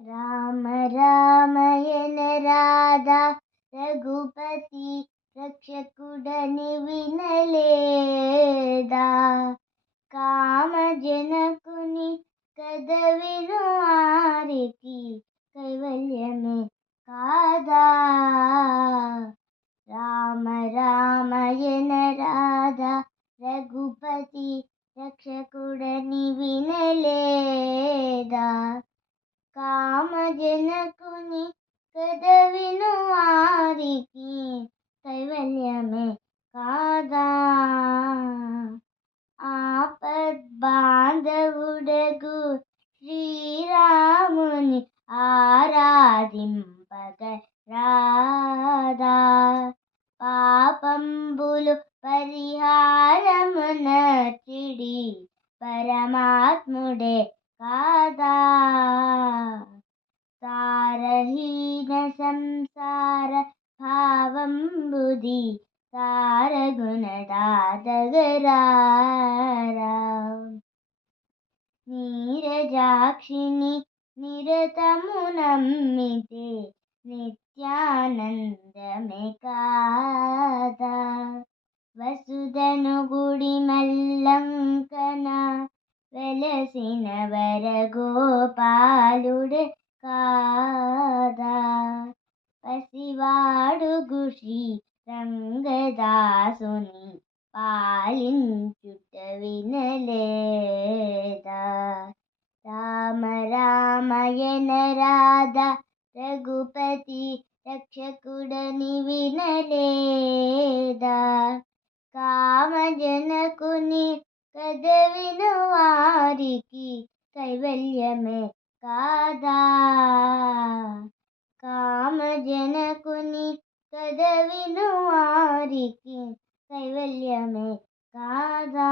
రామ రామయన రాధా రఘుపతి రక్షకుడని వినలేదా, కామజనకుని కథ విను వారికి కైవల్యమే కాదా. రామ రామయన రాధా రఘుపతి రక్షకుడని వినలేదా, కామజనకుని కథ విను వారికి కైవల్యమే కాదా. ఆపద్బాంధవుడగు శ్రీరాముని ఆరాధింపగ రాదా, పాపంబులు పరిహారమున చిడి పరమాత్ముడే కాదా. సారహీన సంసార భావంబుది సారగుణదాతగరారా, నీరజాక్షిని నిరతము నమ్మితే నిత్యానందమే కాదా. వసుధను గుడి మల్లంకన వెలసిన వరగోపాలుడే కాదా. పసివాడుగు శ్రీ రంగదాసుని పాలించుట వినలేదా, రామ రామయన రాధా రఘుపతి రక్షకుడని వినలేదా, కామజనకుని కథ విను వారికి కైవల్యమే కాదా. కామజనకుని కథ విను వారికి కైవల్యమే కాదా.